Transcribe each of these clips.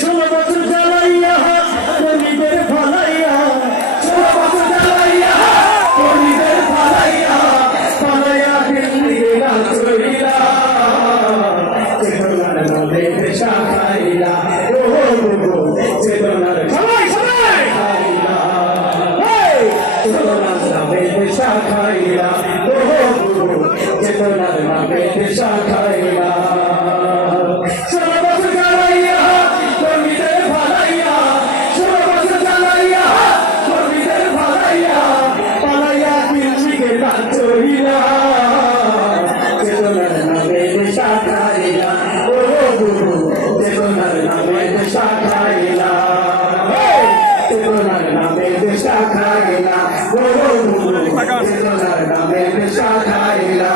ষোলো বছর জ্বালাইয়া কর্মীদের ফালাইয়া, 16 বছর জ্বালাইয়া কর্মীদের ফালাইয়া, ফালাইয়া দিল্লিকে গান চলিলা, চেতনার নামে পেশা খাইলা, ও চেতনার সবাই সবাই খাইলা, চেতনার নামে পেশা খাইলা, ও চেতনার নামে পেশা খাইলা। চেতনার নামে পেশা খাইলা, ও চেতনার নামে পেশা খাইলা, চেতনার নামে পেশা খাইলা, ও চেতনার নামে পেশা খাইলা।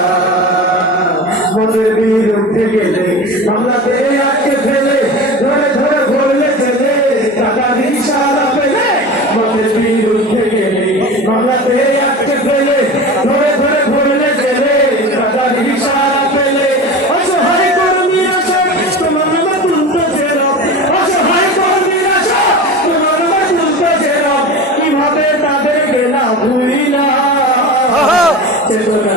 মনের বিরুদ্ধে গেলে মামলাতে আটকে ফেলে, ধরে ধরে ঘুরলে ফেলে টাকা ইশারা পেলে, মনের বিরুদ্ধে গেলে মামলাতে আটকে ফেলে, ধরে ধরে ঘুরলে ফেলে টাকা ইশারা পেলে, অসহায় কর্মীরা সব তোমার নামে তুলতেছে রব, অসহায় কর্মীরা সব তোমার নামে তুলতেছে রব, কিভাবে তাদের গেলা ভুলিলা, চেতনা